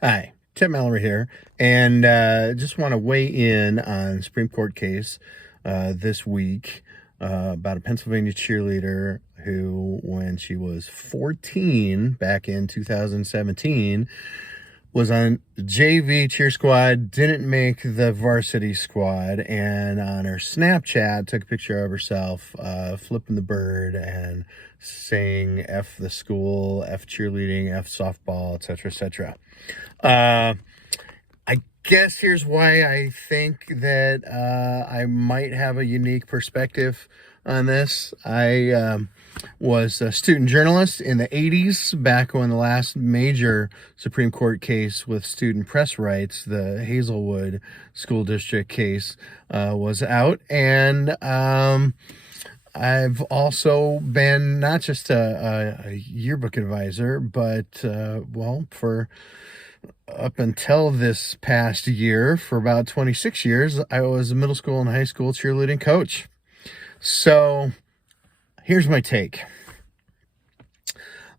Hi, Tim Mallory here, and just want to weigh in on a Supreme Court case this week about a Pennsylvania cheerleader who, when she was 14 back in 2017, was on JV cheer squad, didn't make the varsity squad, and on her Snapchat took a picture of herself flipping the bird and saying F the school, F cheerleading, F softball, etc., etc. I guess here's why I think that I might have a unique perspective on this. I was a student journalist in the 80s, back when the last major Supreme Court case with student press rights, the Hazelwood School District case, was out. And I've also been not just a yearbook advisor, but, for up until this past year, for about 26 years, I was a middle school and high school cheerleading coach. So here's my take.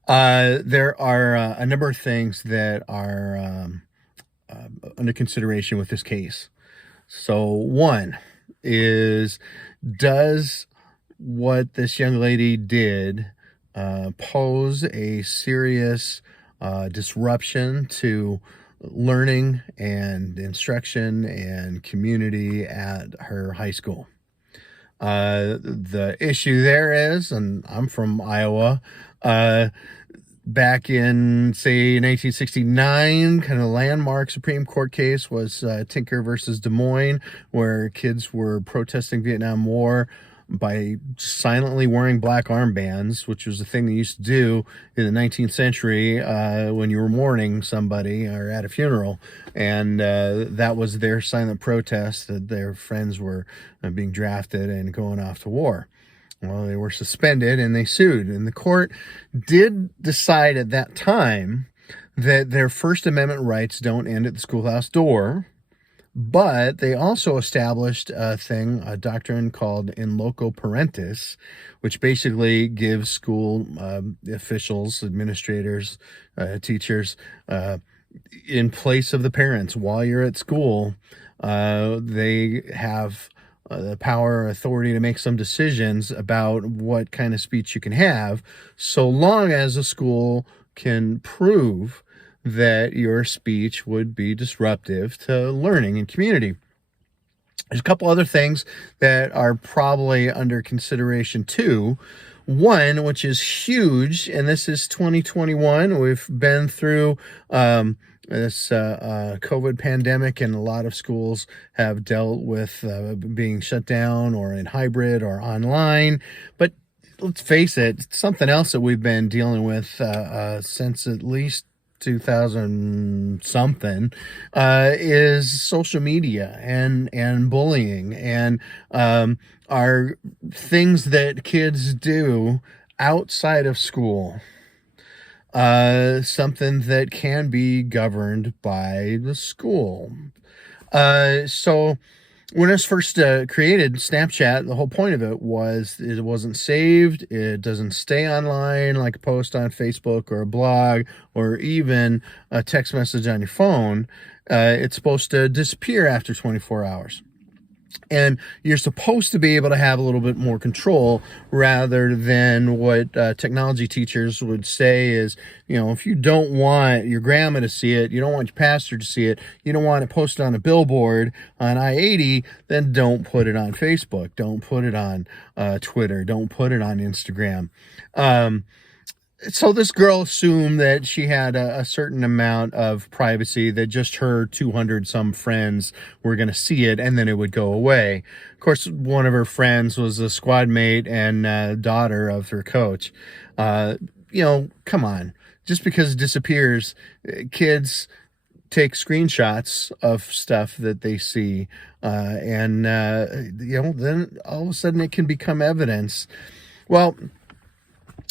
There are a number of things that are under consideration with this case. So one is, does what this young lady did pose a serious disruption to learning and instruction and community at her high school? The issue there is, and I'm from Iowa, back in, say, 1969, kind of landmark Supreme Court case was Tinker versus Des Moines, where kids were protesting Vietnam War by silently wearing black armbands, which was a thing they used to do in the 19th century when you were mourning somebody or at a funeral. And that was their silent protest that their friends were being drafted and going off to war. Well, they were suspended and they sued. And the court did decide at that time that their First Amendment rights don't end at the schoolhouse door. But they also established a doctrine called in loco parentis, which basically gives school officials, administrators, teachers, in place of the parents while you're at school. They have the power or authority to make some decisions about what kind of speech you can have, so long as the school can prove that your speech would be disruptive to learning and community. There's a couple other things that are probably under consideration too. One, which is huge, and this is 2021. We've been through this COVID pandemic, and a lot of schools have dealt with being shut down or in hybrid or online. But let's face it, something else that we've been dealing with since at least 2000 something is social media and bullying and are things that kids do outside of school, something that can be governed by the school. So when it was first created, Snapchat, the whole point of it was it wasn't saved. It doesn't stay online like a post on Facebook or a blog or even a text message on your phone. It's supposed to disappear after 24 hours. And you're supposed to be able to have a little bit more control, rather than what technology teachers would say is, if you don't want your grandma to see it, you don't want your pastor to see it, you don't want it posted on a billboard on I-80, then don't put it on Facebook, don't put it on Twitter, don't put it on Instagram. So this girl assumed that she had a certain amount of privacy, that just her 200 some friends were going to see it, and then it would go away. Of course, one of her friends was a squad mate and daughter of her coach. Come on. Just because it disappears, kids take screenshots of stuff that they see, and then all of a sudden it can become evidence. Well,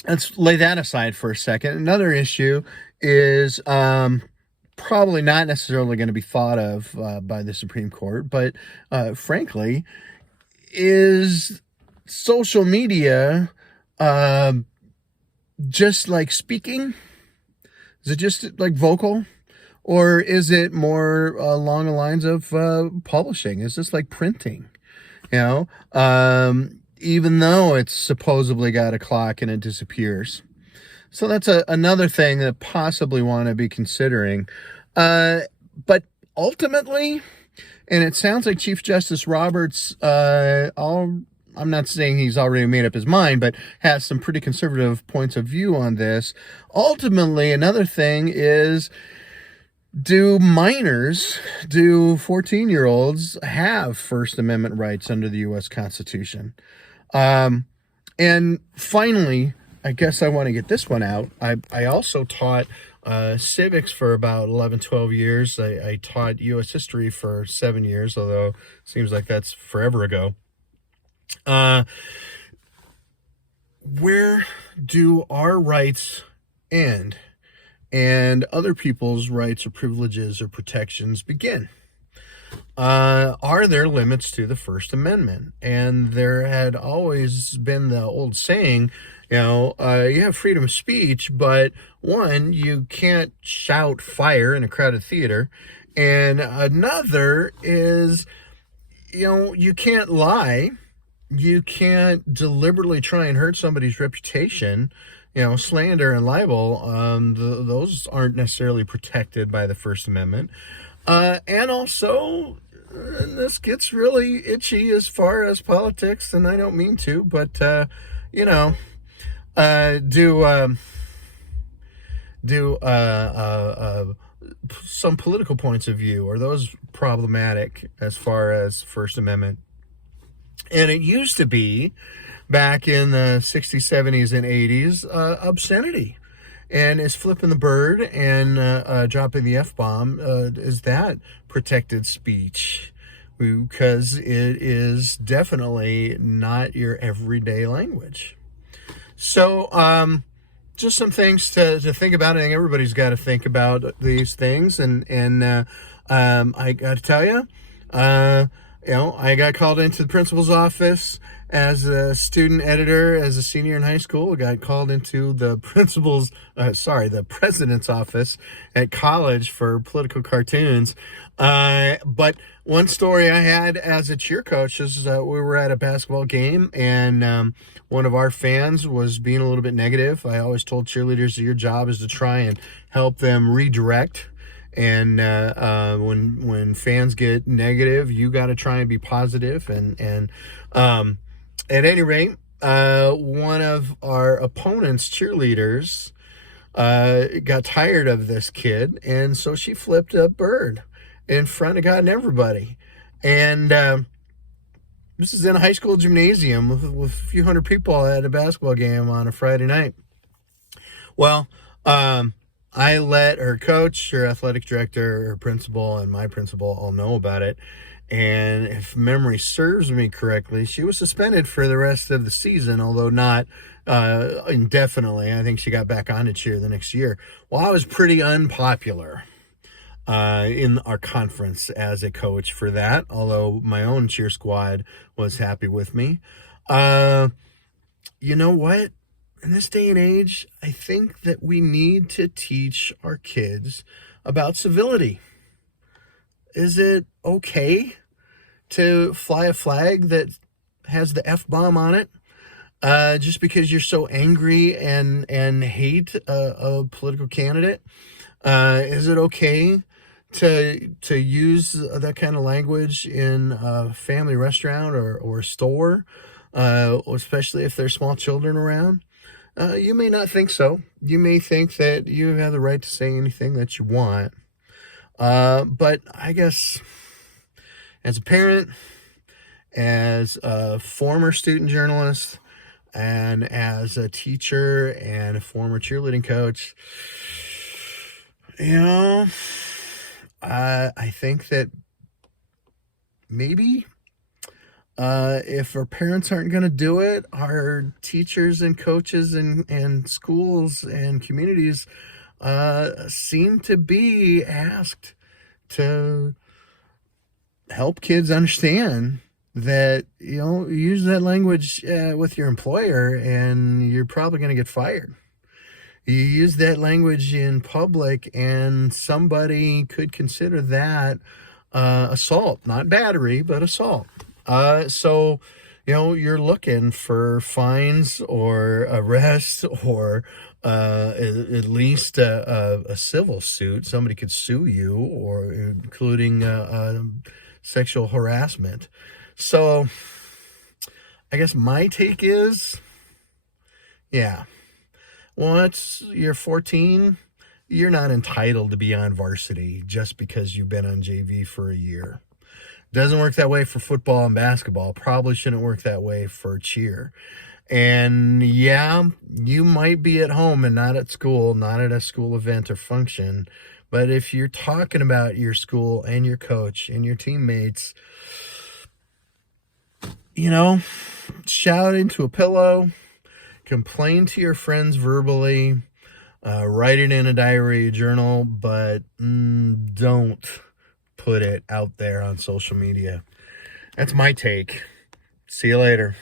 let's lay that aside for a second. Another issue is probably not necessarily going to be thought of by the Supreme Court, but frankly, is social media just like speaking? Is it just like vocal? Or is it more along the lines of publishing? Is this like printing? Even though it's supposedly got a clock and it disappears. So that's another thing that possibly want to be considering. But ultimately, and it sounds like Chief Justice Roberts, I'm not saying he's already made up his mind, but has some pretty conservative points of view on this. Ultimately, another thing is, do 14-year-olds have First Amendment rights under the U.S. Constitution? And finally, I guess I want to get this one out. I also taught civics for about 11, 12 years. I taught U.S. history for 7 years, although it seems like that's forever ago. Where do our rights end and other people's rights or privileges or protections begin? Are there limits to the First Amendment? And there had always been the old saying, you have freedom of speech, but one, you can't shout fire in a crowded theater. And another is, you can't lie. You can't deliberately try and hurt somebody's reputation. Slander and libel, those aren't necessarily protected by the First Amendment. And also, this gets really itchy as far as politics, and I don't mean to, but, some political points of view, are those problematic as far as First Amendment? And it used to be, back in the 60s, 70s, and 80s, obscenity. And is flipping the bird and dropping the F-bomb, is that protected speech? Because it is definitely not your everyday language. So just some things to think about. I think everybody's got to think about these things. And I got to tell you, I got called into the principal's office as a student editor, as a senior in high school. I got called into the the president's office at college for political cartoons. But one story I had as a cheer coach is we were at a basketball game, and one of our fans was being a little bit negative. I always told cheerleaders that your job is to try and help them redirect. And when fans get negative, you got to try and be positive. And at any rate, one of our opponent's cheerleaders got tired of this kid, and so she flipped a bird in front of God and everybody. And this is in a high school gymnasium with a few hundred people at a basketball game on a Friday night. Well, I let her coach, her athletic director, her principal, and my principal all know about it. And if memory serves me correctly, she was suspended for the rest of the season, although not indefinitely. I think she got back on to cheer the next year. Well, I was pretty unpopular in our conference as a coach for that, although my own cheer squad was happy with me. You know what? In this day and age, I think that we need to teach our kids about civility. Is it okay to fly a flag that has the F-bomb on it just because you're so angry and hate a political candidate? Is it okay to use that kind of language in a family restaurant or store, especially if there's small children around? You may not think so. You may think that you have the right to say anything that you want. But I guess as a parent, as a former student journalist, and as a teacher and a former cheerleading coach, I think that maybe if our parents aren't going to do it, our teachers and coaches and schools and communities seem to be asked to help kids understand that, use that language with your employer and you're probably going to get fired. You use that language in public, and somebody could consider that assault, not battery, but assault. So, you're looking for fines or arrests or at least a civil suit. Somebody could sue you, or including sexual harassment. So, I guess my take is, yeah. Once you're 14, you're not entitled to be on varsity just because you've been on JV for a year. Doesn't work that way for football and basketball. Probably shouldn't work that way for cheer. And yeah, you might be at home and not at school, not at a school event or function. But if you're talking about your school and your coach and your teammates, shout into a pillow, complain to your friends verbally, write it in a diary, a journal, but don't put it out there on social media. That's my take. See you later.